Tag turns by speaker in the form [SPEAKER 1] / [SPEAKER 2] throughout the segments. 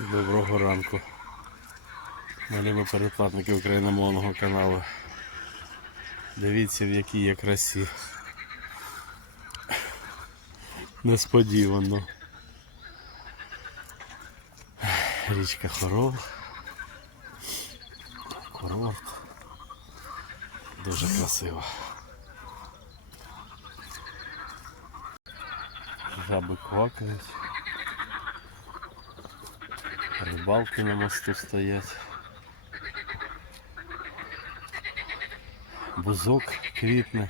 [SPEAKER 1] Доброго ранку. Малі ми перекладники україномовного каналу. Дивіться, в якій є красі. Несподівано. Річка Хорол. Курорт. Дуже красиво. Жаби квакають. Рибалки на мосту стоять. Бузок квітне.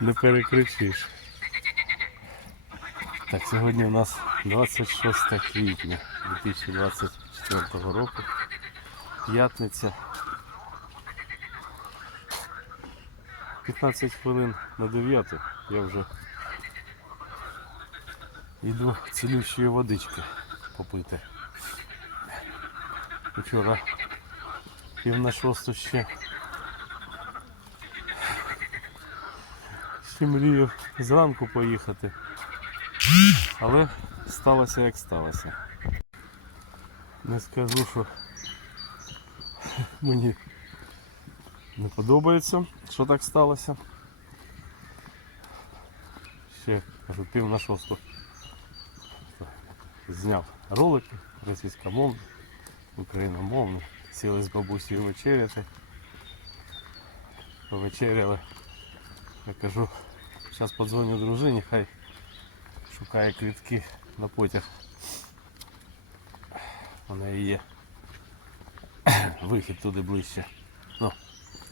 [SPEAKER 1] Не перекричиш. Так, сьогодні у нас 26 квітня 2024 року. П'ятниця. 15 хвилин на 9 я вже Йду цілющої водички попити. Вчора пів на шосту ще. Ще мрію зранку поїхати. Але сталося як сталося. Не скажу, що мені не подобається, що так сталося. Ще кажу пів на шосту зняв ролики російськомовні, україномовні. Сіли з бабусею вечеряти. Повечеряли. Я кажу, зараз подзвоню дружині, хай шукає квітки на потяг. У неї є вихід туди ближче. Ну,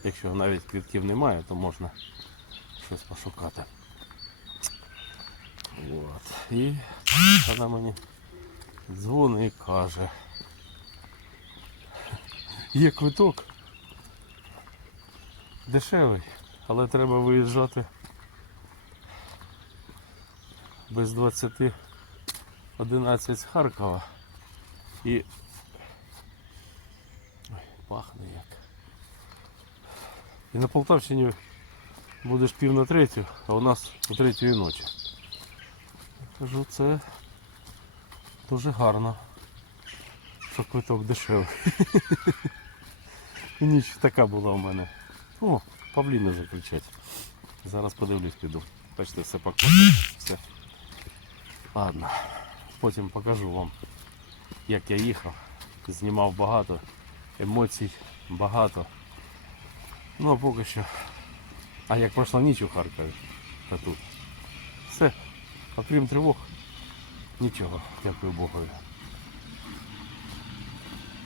[SPEAKER 1] якщо навіть квітків немає, то можна щось пошукати. От. І вона мені дзвонить і каже. Є квиток. Дешевий, але треба виїжджати без 20 11 з Харкова. І Ой, пахне як. І на Полтавщині будеш пів на третю, а у нас о третьої ночі. Кажу, це дуже гарно, що квиток дешевий. І ніч така була у мене. О, павліни вже кричать. Зараз подивлюсь, піду. Бачите, все покошено, все. Ладно, потім покажу вам, як я їхав. Знімав багато, емоцій багато. Ну а поки що. А як пройшла ніч у Харкові, то тут. Все. Окрім тривог, нічого, дякую Богу.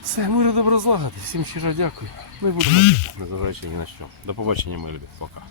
[SPEAKER 1] Все, миру добро злагати. Всім щиро дякую. Ми будемо, незважаючи ні на що. До побачення, мої любі. Пока.